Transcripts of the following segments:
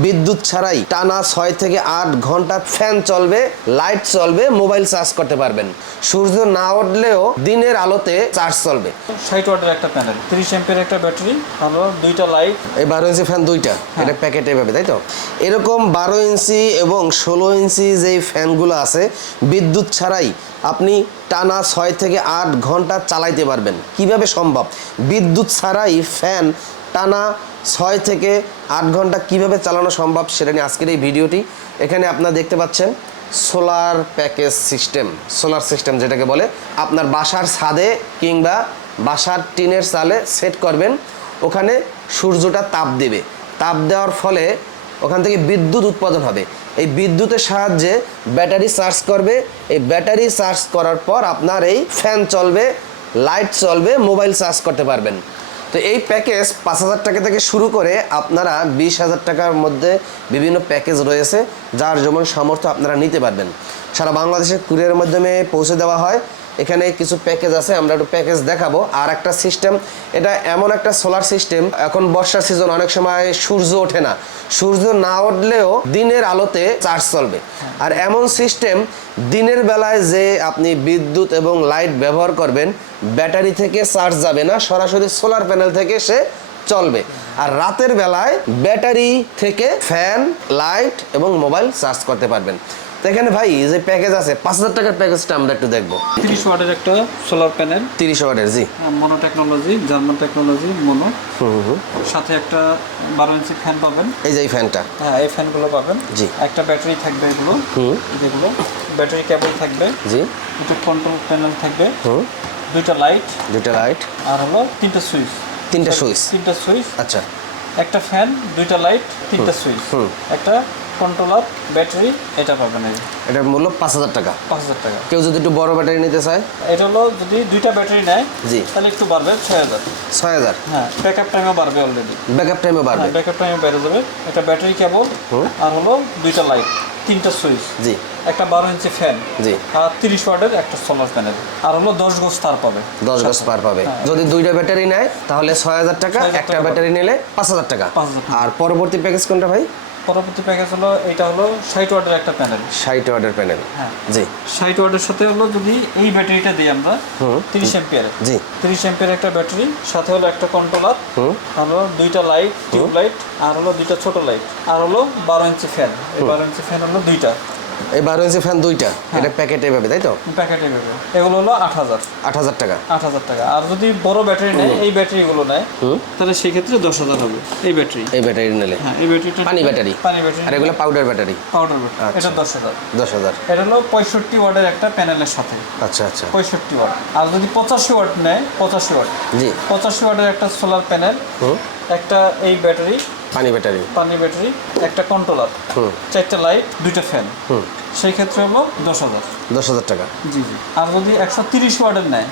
বিদ্যুৎ ছাড়াই টানা 6 থেকে 8 ঘন্টা ফ্যান চলবে, লাইট চলবে, মোবাইল চার্জ করতে পারবেন। সূর্য না উঠলেও দিনের আলোতে চার্জ চলবে। 60 ওয়াটের একটা প্যানেল, 30 এমপিয়ার একটা ব্যাটারি, হলো দুইটা লাইট। এই 12 ইঞ্চি ফ্যান দুইটা, এটা প্যাকেট এভাবে, তাই তো? এরকম 12 ইঞ্চি এবং 16 ইঞ্চি যেই ফ্যানগুলো আছে বিদ্যুৎ ছাড়াই আপনি টানা 6 থেকে 8 ঘন্টা চালাইতে পারবেন। কিভাবে সম্ভব? বিদ্যুৎ ছাড়াই ফ্যান টানা 6 থেকে 8 ঘন্টা কিভাবে চালানো সম্ভব সেটা নিয়ে আজকের এই ভিডিওটি। এখানে আপনারা দেখতে পাচ্ছেন solar package system, solar system যেটাকে বলে। আপনার বাসার ছাদে কিংবা বাসার টিনের চালে সেট করবেন, ওখানে সূর্যটা তাপ দেবে, তাপ দেওয়ার ফলে ওখান থেকে বিদ্যুৎ উৎপাদন হবে। এই বিদ্যুতের সাহায্যে ব্যাটারি চার্জ করবে, এই ব্যাটারি চার্জ করার পর আপনার এই ফ্যান চলবে, লাইট চলবে, মোবাইল চার্জ করতে পারবেন। তো এই প্যাকেজ 5,000 টাকা থেকে শুরু করে আপনারা 20,000 টাকার মধ্যে বিভিন্ন প্যাকেজ রয়েছে, যার যেমন সামর্থ্য আপনারা নিতে পারবেন। সারা বাংলাদেশে কুরিয়ারের মাধ্যমে পৌঁছে দেওয়া হয়। এখানে কিছু প্যাকেজ আছে, আমরা একটু প্যাকেজ দেখাবো। আর একটা সিস্টেম, এটা এমন একটা সোলার সিস্টেম, এখন বর্ষার সিজন, অনেক সময় সূর্য ওঠে না, সূর্য না উঠলেও দিনের আলোতে চার্জ চলবে। আর এমন সিস্টেম, দিনের বেলায় যে আপনি বিদ্যুৎ এবং লাইট ব্যবহার করবেন, ব্যাটারি থেকে চার্জ যাবে না, সরাসরি সোলার প্যানেল থেকে সে চলবে। আর রাতের বেলায় ব্যাটারি থেকে ফ্যান, লাইট এবং মোবাইল চার্জ করতে পারবেন। তো এখানে ভাই যে প্যাকেজ আছে 5,000 টাকার প্যাকেজটা আমরা একটু দেখবো। 30 ওয়াটের একটা সোলার প্যানেল, 30 ওয়াটের, জি, মনো টেকনোলজি, জার্মান টেকনোলজি, মনো। সাথে একটা 12 ইঞ্চি ফ্যান পাবেন। এই যে এই ফ্যানটা, হ্যাঁ, এই ফ্যানগুলো পাবেন। জি। একটা ব্যাটারি থাকবে, এগুলো যেগুলো ব্যাটারি কেবল থাকবে, জি। একটা কন্ট্রোল প্যানেল থাকবে, দুইটা লাইট, আর হলো তিনটা সুইচ। আচ্ছা। একটা ফ্যান, দুইটা লাইট, তিনটা সুইচ, একটা কন্ট্রোলার, ব্যাটারি, এটা পাবেন। এটার মূল্য 5,000 টাকা। 5,000 টাকা। কেউ যদি একটু বড় ব্যাটারি নিতে চায়, এটা হলো যদি দুইটা ব্যাটারি নেয়, জি, তাহলে একটু বাড়বে 6,000। 6,000? হ্যাঁ, ব্যাকআপ টাইমও বাড়বে, অলরেডি ব্যাকআপ টাইমও বাড়বে। ব্যাকআপ টাইমও বেড়ে যাবে। এটা ব্যাটারি কেবল, আর হলো দুইটা লাইট, তিনটা সুইচ, জি, একটা 12 ইঞ্চি ফ্যান, জি, আর 30 ওয়াটের একটা সোলার প্যানেল, আর হলো 10 গজ তার পাবে। 10 গজ তার পাবে। যদি দুইটা ব্যাটারি নেয় তাহলে 6,000 টাকা, একটা ব্যাটারি নিলে 5,000 টাকা। আর পরবর্তী প্যাকেজ কোনটা ভাই? পরবর্তী প্যাকেজ হলো, এটা হলো 60 ওয়াটের একটা প্যানেল। 60 ওয়াটের প্যানেল, হ্যাঁ, জি। 60 ওয়াটের সাথে হলো যদি এই ব্যাটারিটা দিই আমরা, 30 এম্পিয়ার, জি, 30 এম্পিয়ার একটা ব্যাটারি, সাথে হলো একটা কন্ট্রোলার, আর হলো দুইটা লাইট, টিউব লাইট, আর হলো দুইটা ছোট লাইট, আর হলো 12 ইঞ্চি ফ্যান। এই 12 ইঞ্চি ফ্যান হলো দুইটা। এই 12 ইঞ্চি ফ্যান দুইটা, এটা প্যাকেটে পাবে, তাই তো? প্যাকেটে পাবে। এগুলো হলো 8,000 টাকা। 8,000 টাকা। আর যদি বড় ব্যাটারি নেয়, এই ব্যাটারিগুলো নেয়, তাহলে সেই ক্ষেত্রে 10,000 হবে। এই ব্যাটারি নিলে, হ্যাঁ, এই ব্যাটারিটা পানি ব্যাটারি। আর এগুলো পাউডার ব্যাটারি। এটা 10,000। 10,000। এটা হলো 65 ওয়াটের একটা প্যানেলের সাথে। আচ্ছা, আচ্ছা। 65 ওয়াট। আর যদি 85 ওয়াট নেয়, 85 ওয়াট, জি, 85 ওয়াটের একটা সোলার প্যানেল, একটা এই ব্যাটারি, পানি ব্যাটারি, একটা কন্ট্রোলার, 4টা লাইট, দুইটা ফ্যান, সেই ক্ষেত্রে হলো 10,000 টাকা। জি, জি। আর যদি 130 ওয়াটের নেয়,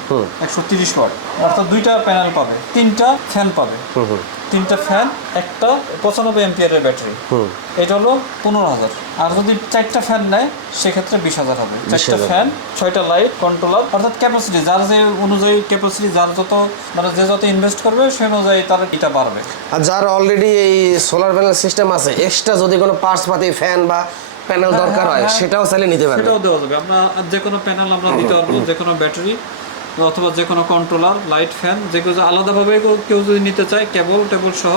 130 ওয়াট, অর্থাৎ দুইটা প্যানেল পাবে, তিনটা ফ্যান পাবে, তিনটা ফ্যান, একটা 95 এম্পিয়ারের ব্যাটারি, এটা হলো 15,000। আর যদি 4টা ফ্যান নেয়, সেক্ষেত্রে 20,000 হবে। 4টা ফ্যান, 6টা লাইট, কন্ট্রোলার, অর্থাৎ ক্যাপাসিটি, যার যে অনুযায়ী ক্যাপাসিটি, যার যত, মানে যে যত ইনভেস্ট করবে সেই অনুযায়ী তার এটা বাড়বে। আর যার অলরেডি এই সোলার প্যানেল সিস্টেম আছে, এক্সট্রা যদি কোনো পার্টস পাতি, ফ্যান বা প্যানেল দরকার হয়, সেটাও চাইলে নিতে পারবে। সেটাও দেওয়া যাবে। আমরা যে কোনো প্যানেল আমরা দিতে পারবো, যে কোনো ব্যাটারি অথবা যে কোনো কন্ট্রোলার, লাইট, ফ্যান, যেগুলো আলাদাভাবে কেউ যদি নিতে চায়, কেবল সহ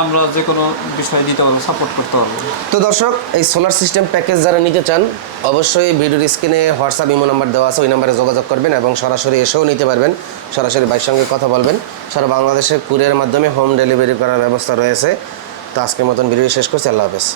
আমরা যে কোনো বিষয় দিতে পারবো, সাপোর্ট করতে পারবো। তো দর্শক, এই সোলার সিস্টেম প্যাকেজ যারা নিতে চান, অবশ্যই ভিডিওর স্ক্রিনে হোয়াটসঅ্যাপ, ইমো নাম্বার দেওয়া আছে, ওই নাম্বারে যোগাযোগ করবেন এবং সরাসরি এসেও নিতে পারবেন। সরাসরি ভাইয়ের সঙ্গে কথা বলবেন। সারা বাংলাদেশে কুরিয়ারের মাধ্যমে হোম ডেলিভারি করার ব্যবস্থা রয়েছে। তো আজকের মতন ভিডিও শেষ করছি। আল্লাহ হাফেজ।